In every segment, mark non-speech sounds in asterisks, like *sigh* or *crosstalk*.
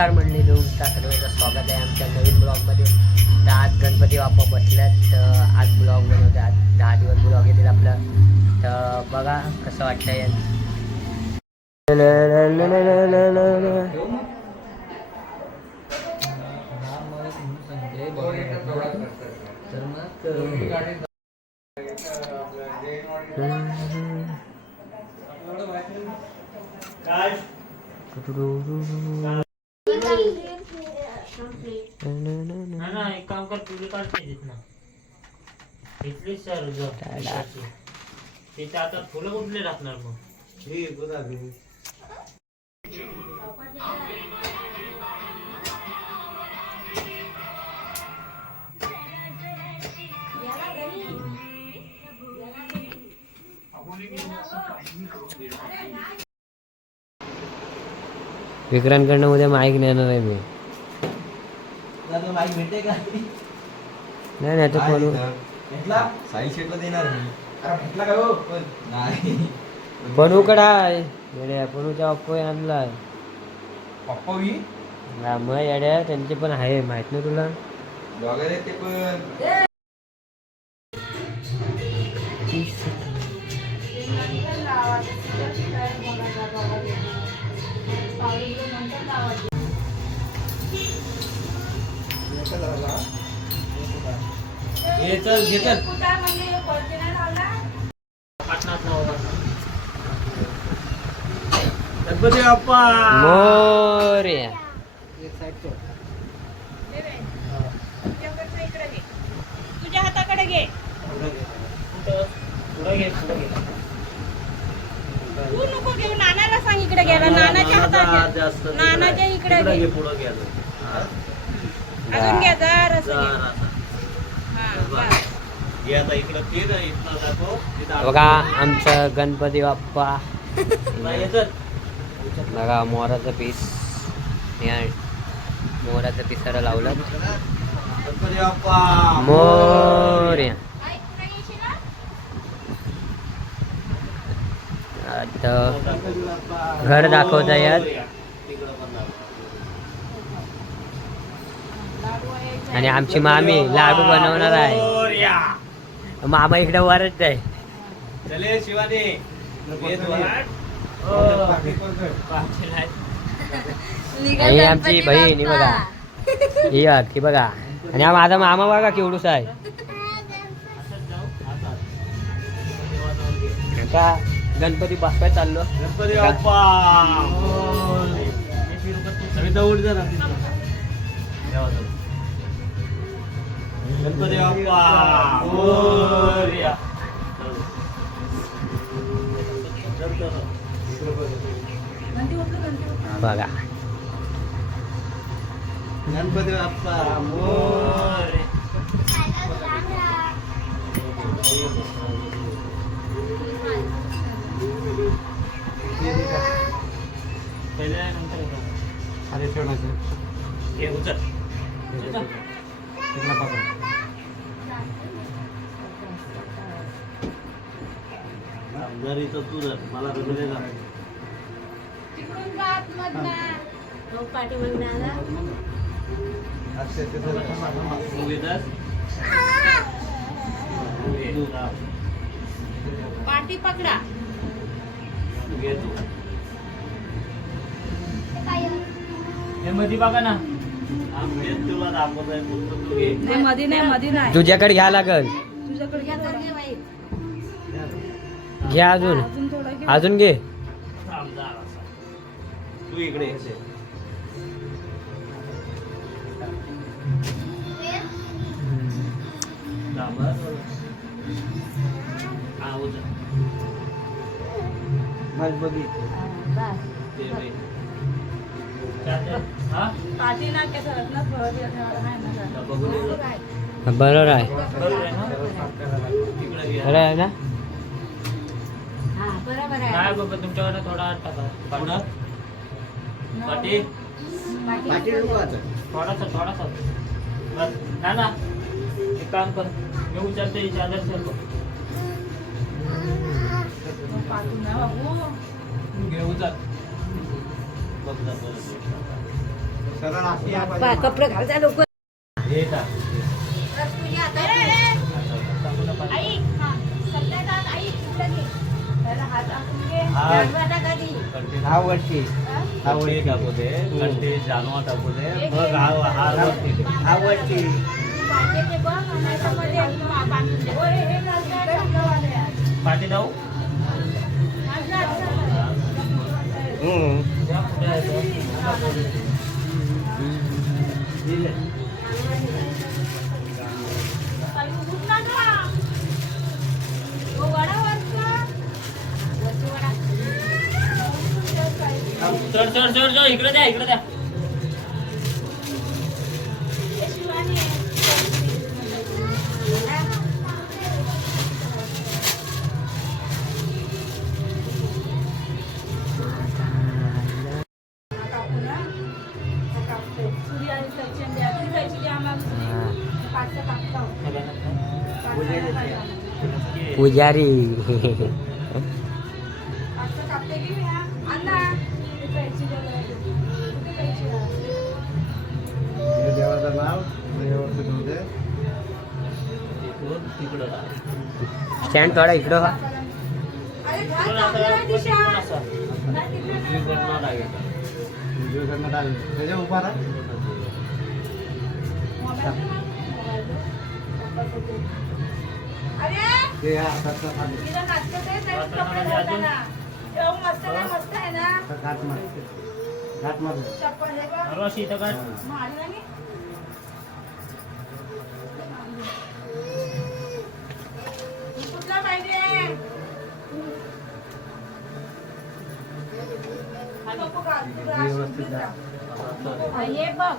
नमस्कार मंडळी तुमचं सर्वांचं स्वागत आहे आमच्या नवीन ब्लॉगमध्ये. तर आज गणपती बाप्पा बसल्यात तर आज ब्लॉग बनवते आज दहा दिवस ब्लॉग येतील आपलं. तर बघा कसं वाटतं यांचं *laughs* ना ना एक काम कर तुझी काढते ना घेतलीच सर. त्याच्या आता फुलं कुठले राहणार मग? विक्रांतकडनं उद्या माईक नेणार आहे मी. माईक भेटते का? नाही नाही तर फोन भेटला? साई शेटला देणार मी. अरे भेटला का हो? पण नाही. बनूकडा आहे येड्या बनूच्या अप्पो आणलाय. पप्पा वी? हा, मग येड्या त्यांचे पण आहे माहीत नाही तुला. वगैरे ते पण. हे चल घे गणपती बाप्पा मोर्या तुझ्या हाताकडे घे? पुढं घे पुढं घे तू नको घेऊ नानाला सांग इकडे घ्यायला नानाच्या हातात. नानाच्या इकडे घे पुढं घे अजून. हा, घ्या जर असं घे. बघा आमचं गणपती बाप्पा. बघा मोराचं पीस. या मोराचं पिसारा लावलं. मोर. आता घर दाखवता यात तिकडं पण दाखव. आणि आमची मामी लाडू बनवणार आहे. मामा इकडे वरच आहे. हो. आणि आमची बहीण ही बघा. ही बघ, ही बघा. आणि हा माझा मामा बघा केवढूस आहे. का गणपती बाप्पा चाललो. गणपती बाप्पा. सविता उठ जरा देवा जाऊ. गणपती बाप्पा मोरया. चल, चल, चल. बघा गणपती बाप्पा मोर मोरया. पहिले आहे, नंतर आहे. अरे ठेवण्याचं जर इथं तू जर मला रगडे जा तिकडून. हो, ते. पाठी पकडा. तू घे तू. हे मध्ये बघा ना. आम्ही तुला दाखवतोय फक्त तू घे नाही मध्ये नाही मध्ये नाही. तुझ्याकडे घ्या लागल. तुझ्याकडे घ्या. तर घे अजून अजून घे. तू इकडे. बरोबर आहे बरोबर आहे ना? इकडे घे. बरं आहे. बरोबर नाही बाबा तुमच्याकडे थोडा टाका. पाटी थोडासा थोडासा. बस. ना ना एक काम कर. मी उचलते ना बाबू. घेऊ जा. बघ जा बरं. बा, कपडे घालता लोक हा, सगळ्यात आत आई इकडं घे. त्याला हात टाकून घे. हा. गाडवा टाका ती. कंटिन्यू हा वरती हा? कंटिन्यू टाकू दे कंटिन्यू जानवा टाकू दे एक मग हा हा वरती दे. हा वरती पाहिजे ते बघ, चढ चढ चढ चढ इकडे द्या इकडे द्या. हे *laughs* घालताना. एवढं मस्त ना मस्त आहे ना तर घाट मार घाट मार चप्पल हे बघ. अरे अशी इथं काढ. मग आली ना मी? ही कुठला पाहिजे हा नको का? तुला अशी व्यवस्थित उभी जा. राहा. हा, हे बघ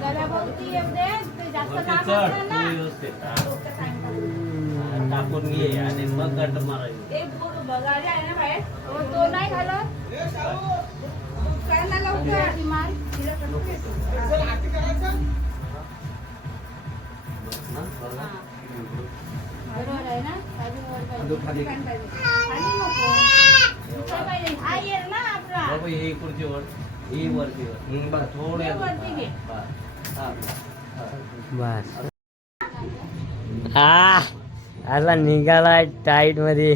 गळ्याभोवती येऊ दे ते जास्त वरती लांब चढ, असलं ना तू व्यवस्थित. हा. डोकं सांगतात. हा, टाकून घे आणि मग गट मारायची एक बोर बघायला आहे ना बाहेर तो तो नाही घालत काय ना लवकर मार तिला कसं घेतो? हा. बरोबर आहे ना अजून वर पाहिजे. अजून खाली. पॅन्ट पाहिजे. खाली नको. हा बाबा ही खुर्ची वर ही वरती वर हम्म, बस. थोडे हे. हा हा आला निघाला टाईटमध्ये.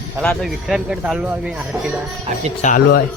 चला आता विक्रांतकडे चाललो आम्ही आरतीला. आरती चालू आहे.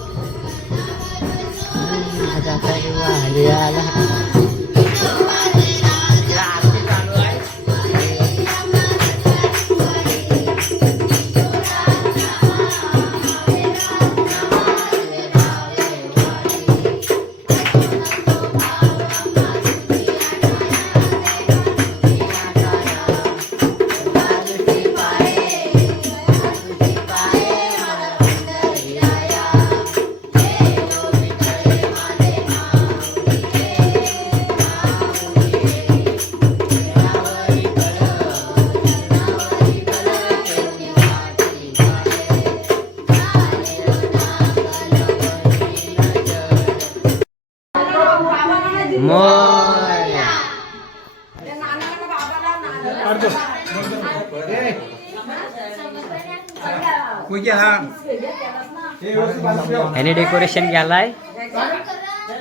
याने डेकोरेशन केलाय.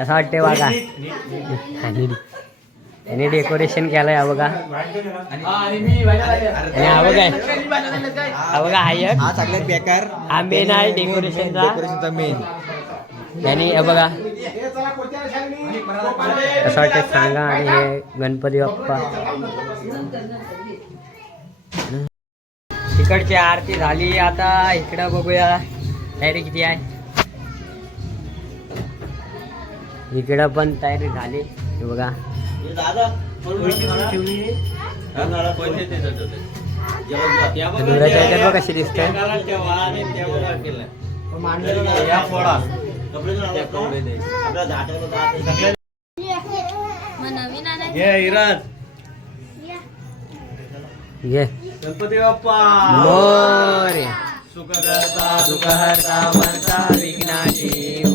असं वाटते बघा. आणि डेकोरेशन केलंय बघा. आणि हा बघा. हा बघा हा एक. हा सगळ्यात बेकार. हा मेन आहे डेकोरेशनचा डेकोरेशनचा मेन आणि बघा. असं वाटतं सांगा आणि हे गणपती बाप्पा. तिकडची आरती झाली. आता इकडं बघूया. तयारी किती आहे? इकडं पण तयारी झाली. हे बघा. धुराच्या ह्याच्यात बघ कशी दिसते. घे गणपती बाप्पा. मोरया सुखकर्ता सुखहर्ता वर्ता विघ्नाची.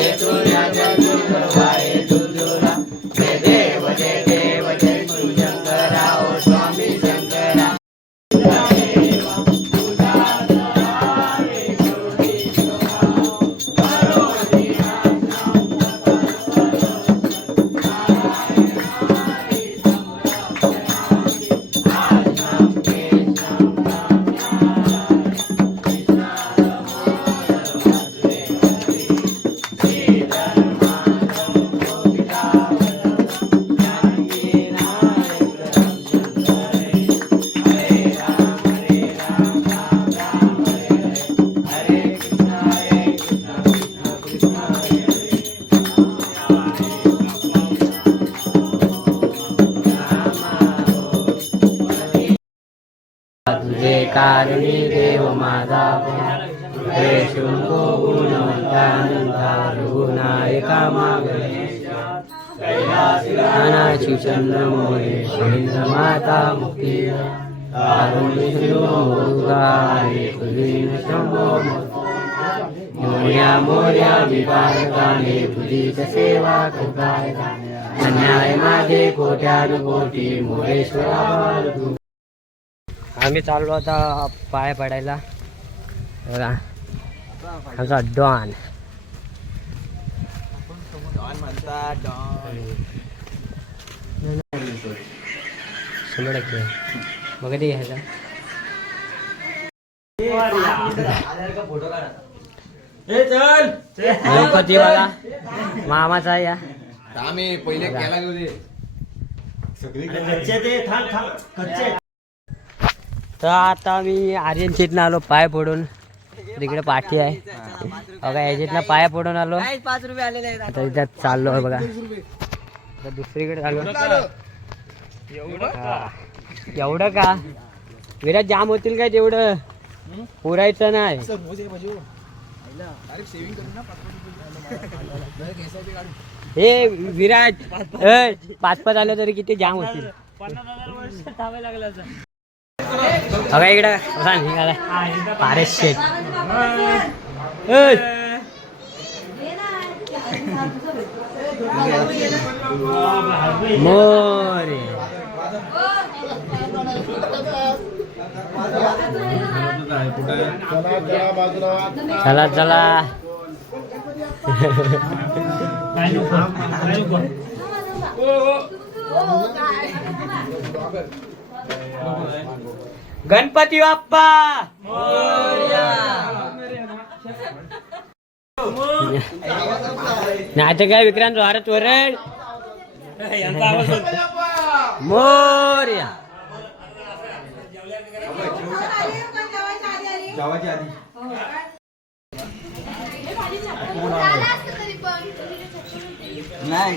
बाला हे माझा हे शुंको माता मुक्ती मोर्या मोर्या विभागाने तुझी सेवा करताय अन्याय माझे कोट्यानुकोटी मोरेश्वरा आम्ही चाललो आता पाय पडायला. बघा आमचा डॉन डॉन म्हणतात डॉन शंभर टक्के मग कधी घ्यायचा फोटो काढा ए चल गणपती बघा मामाचा या आम्ही पहिले केला घेऊ दे सगळी कच्चे ते थांब थांब. कच्चे. तर आता मी आर्यन शेतनं आलो पाय पडून तिकडे पाठी आहे. बघा याच्यातनं पाया पडून आलो. पाच रुपये आलेले आता इथं चाललो आहे बघा. आता दुसरीकडे चाललो. हा. एवढं का? विराट जाम होतील काय तेवढं? पुरायचं नाही. हे विराट ए, पाच पाच आलं तरी किती जाम होतील. बघा इकडं कसा निघाला. पारेश शेठ ए, मोरे. चला चला. काय नको काय नको गणपती बाप्पा! नाही काय विक्रांत भारत वरड. मोर्या. नाही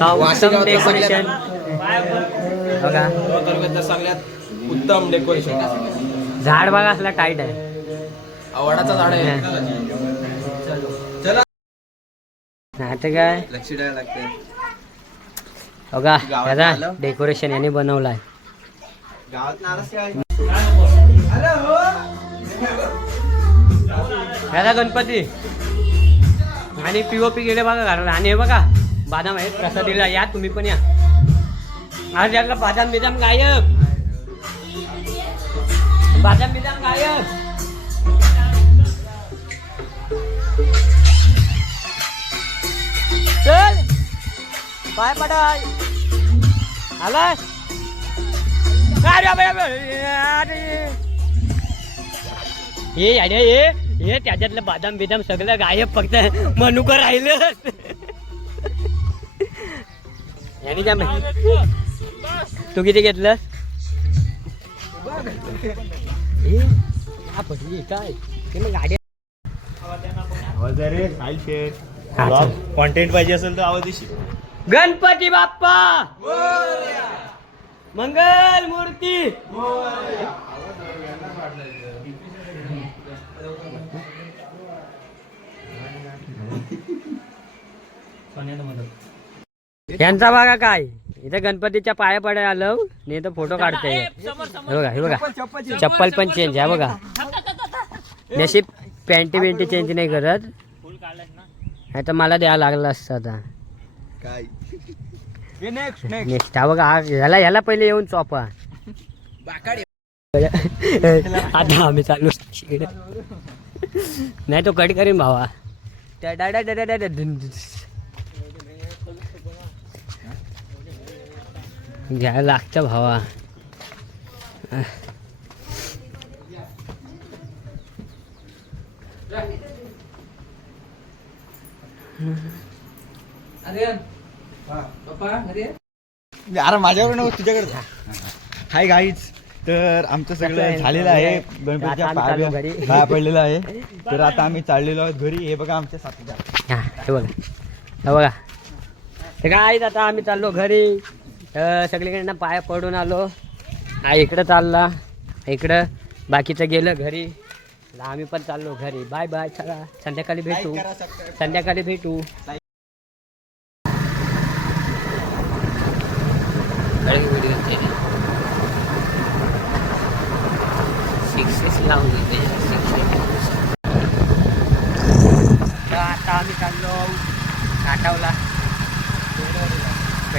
उत्तम डेकोरेशन बघा. सगळ्यात उत्तम डेकोरेशन झाड बघा असला टाईट आहे. वडाचं झाड आहे. काय? लक्ष द्यायला लागते बघा? डेकोरेशन याने बनवलाय. ह्याला गणपती. आणि पीओपी गेले बघा घराला. आणि हे बघा. बादाम आहे प्रसादीला या तुम्ही पण या. आज यातला बादाम बिदाम गायब. बादाम बिदाम गायब. चल. पाय पडाय आलास? काय रे अरे. हे हे हे त्याच्यातलं बादाम बिदाम सगळं गायब फक्त मनुक राहिलं तू किती घेतलं काय गाडी आवाज आहे रे. कॉन्टेंट पाहिजे असेल तर आवाज देशील. गणपती बाप्पा! मंगल मूर्ती! *laughs* यांचा बघा काय. इथं गणपतीच्या पाया पडायला आलो. नाही तर फोटो काढते हे बघा हे बघा. चप्पल पण चेंज आहे बघा. नशीब पॅन्टी बिंटी चेंज नाही करत. फुल काढलास ना नाही तर मला द्यावं लागलं असतं आता. काय? नेक्स्ट हा बघा हा ह्याला ह्याला पहिले येऊन चोपा. आता आम्ही चालू. नाही तो कट करीन भावा. त्या डा घ्यायला लागतं भावा. अरे माझ्यावर नको तुझ्याकडे हाय गाईज तर आमचं सगळं झालेलं आहे. गणपतीच्या पाया. पाया पडलेलं आहे. तर आता आम्ही चाललेलो आहोत घरी. हे बघा आमच्या साथीदार. हा हे बघा. हे बघा. हे काय आता आम्ही चाललो घरी. अं, सगळीकडनं पाया पडून आलो. हा इकडं चालला. इकडं बाकीचं गेलं घरी. आम्ही पण चाललो घरी. बाय बाय चला. संध्याकाळी भेटू. संध्याकाळी भेटू. सिक्सेस लावून तर आता आम्ही चाललो. घाटावला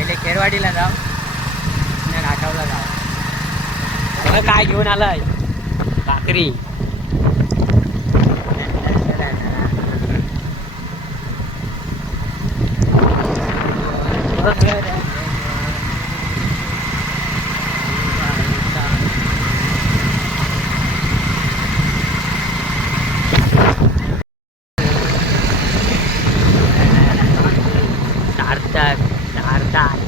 पहिले खेरवाडीला जाऊ नाही जाऊ. काय घेऊन आलाय? भाकरी चारतात चारतात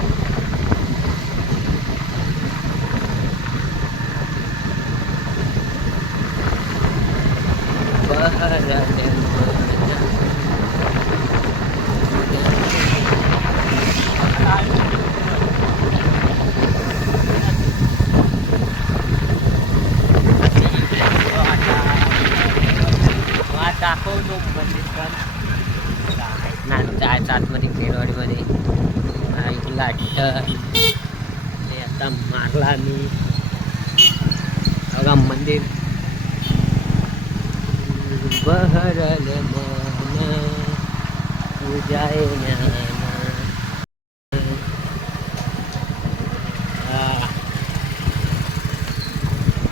दाखवतो मंदिर पण नाही जायचं आतमध्ये खेळवाडीमध्ये ऐकला आता मारला मी बघा मंदिर बहरल मन तुझ्या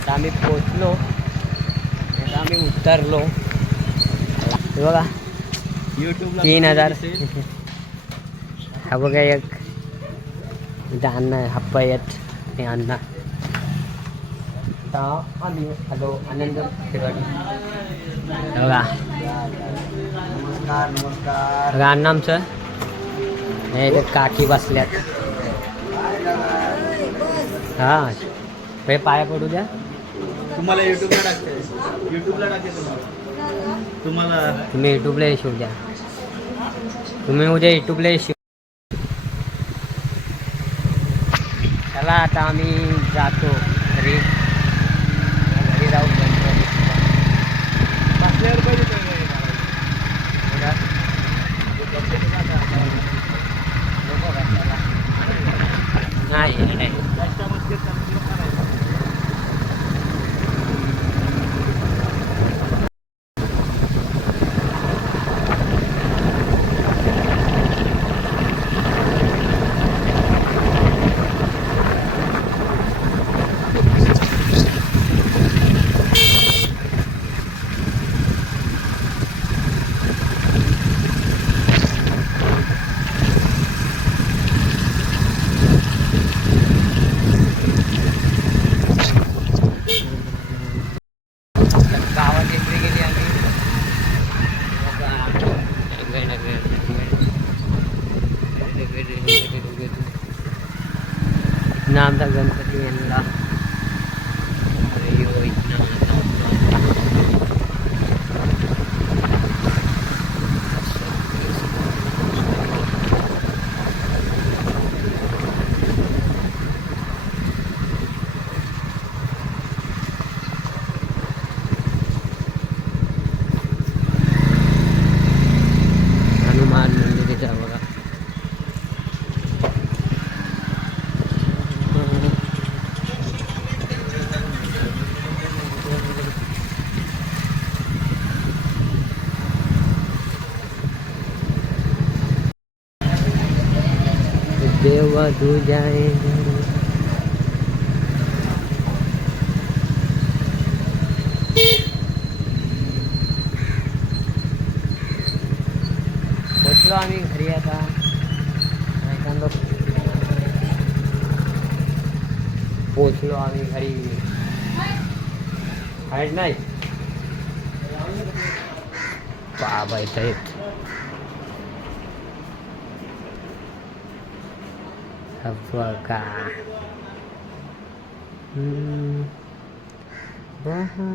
आता आम्ही पोचलो आता आम्ही उतरलो बघा. युट्यूबला तीन हजार. हा बघा एक. अण्णा हप्पा येत हे अण्णा. आता आम्ही हॅलो आनंद खेळवाडी हे बघा नमस्कार नमस्कार. आमचं? हे काकी बसल्यात. हा. हे पाया पडू द्या. तुम्हाला युट्यूबला टाकते. युट्यूबला टाकते तुम्हाला. तुम्हाला तुम्ही युट्यूबला शिव द्या. तुम्ही उद्या युट्यूबला शिव चला आता आम्ही जातो घरी जाऊ गणपती बसल्यावर पाहिजे नाही नाही जास्त मस्ती करतात. ना आमचा देवा तुझ्या पोचलो आम्ही घरी आता पोचलो आम्ही घरी आहेत नाही बाबा आहेत हा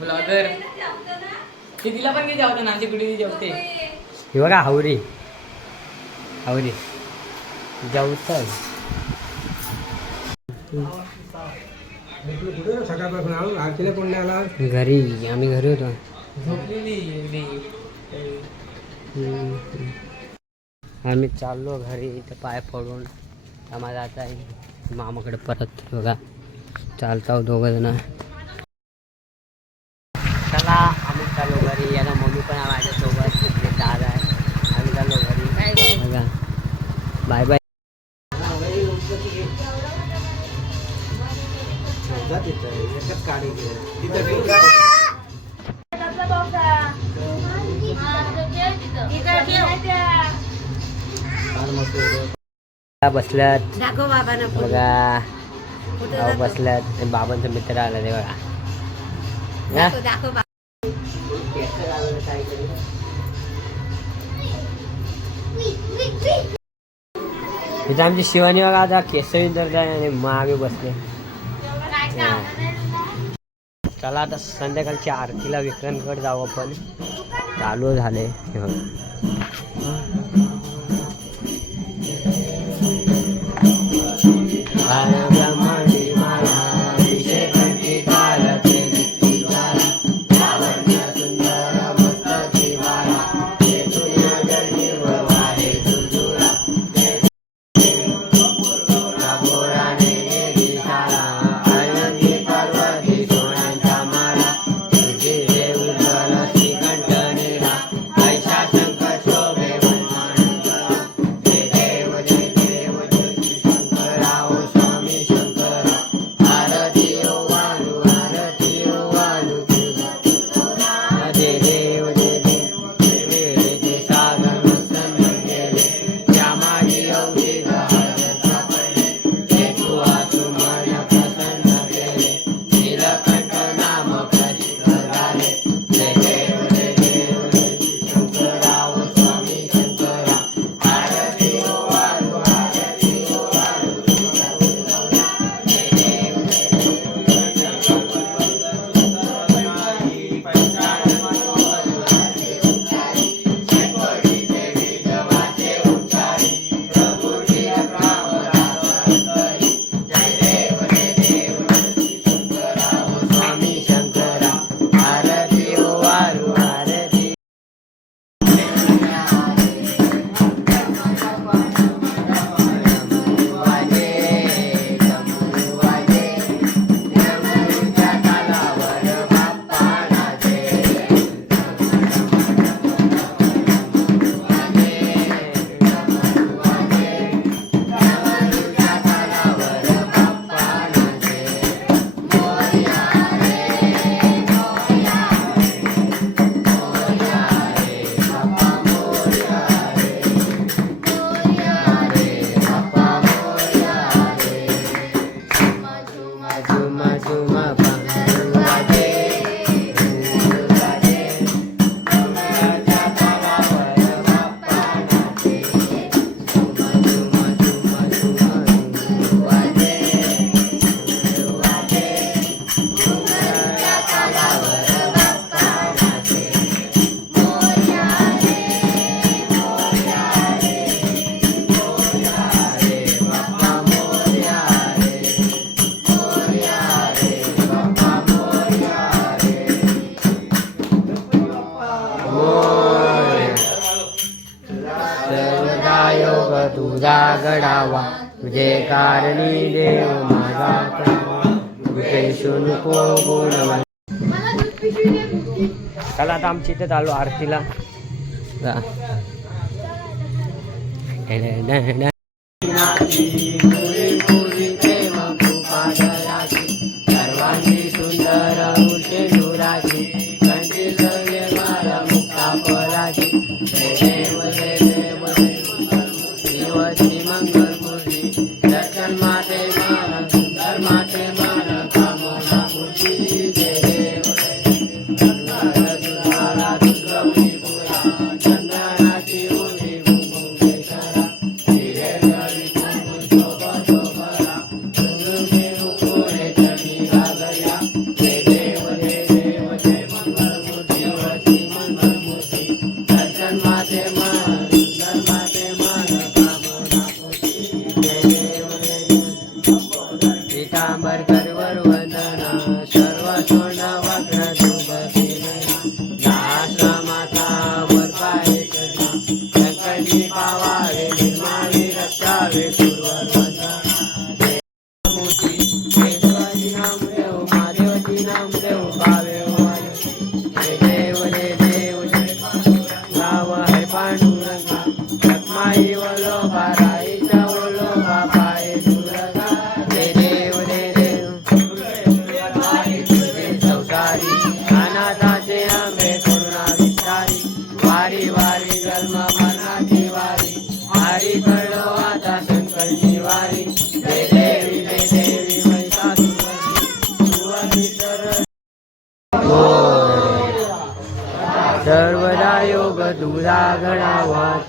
ब्लॉगर पण किती ना आमची कुठे जेवते हे बघा हावरी. हावरी. जाऊच सकाळपासून आलो आरतीला कोण नाही आला घरी आम्ही घरी होतो. आम्ही चाललो घरी इथं पाय पडून. आम्हाला आता मामाकडे परत बघा. चालतो दोघं जण चला आम्ही चाललो घरी याला मम्मी पण आहे माझ्यासोबत आणि दादा आहे आम्ही चाललो घरी बघा बाय बाय एकच काढी त्यातला box आहे. हा, तो ठेव तिथं. बसल्यात. दाखव बाबांना बघा. बसल्यात. आणि बाबांचा मित्र आला ते बघा. तिथं इथं आमची शिवानी बघा आता केसरी दर्जा आणि मागे बसले. चला आता संध्याकाळच्या आरतीला विक्रमगड जाऊ आपण. चालू झाले आमच्या इथेच आलो आरतीला.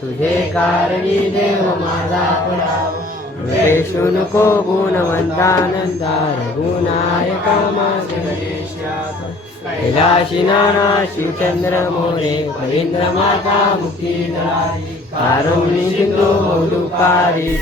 तुझे कारणी देव माझा पडाव. वेशू नको गुणवंतानंदा रघुनायका माझे कैलाशी नाना शिवचंद्र मोरे महेंद्र माता मुक्ती दलाली कारुणी सिंधू मौलुकारी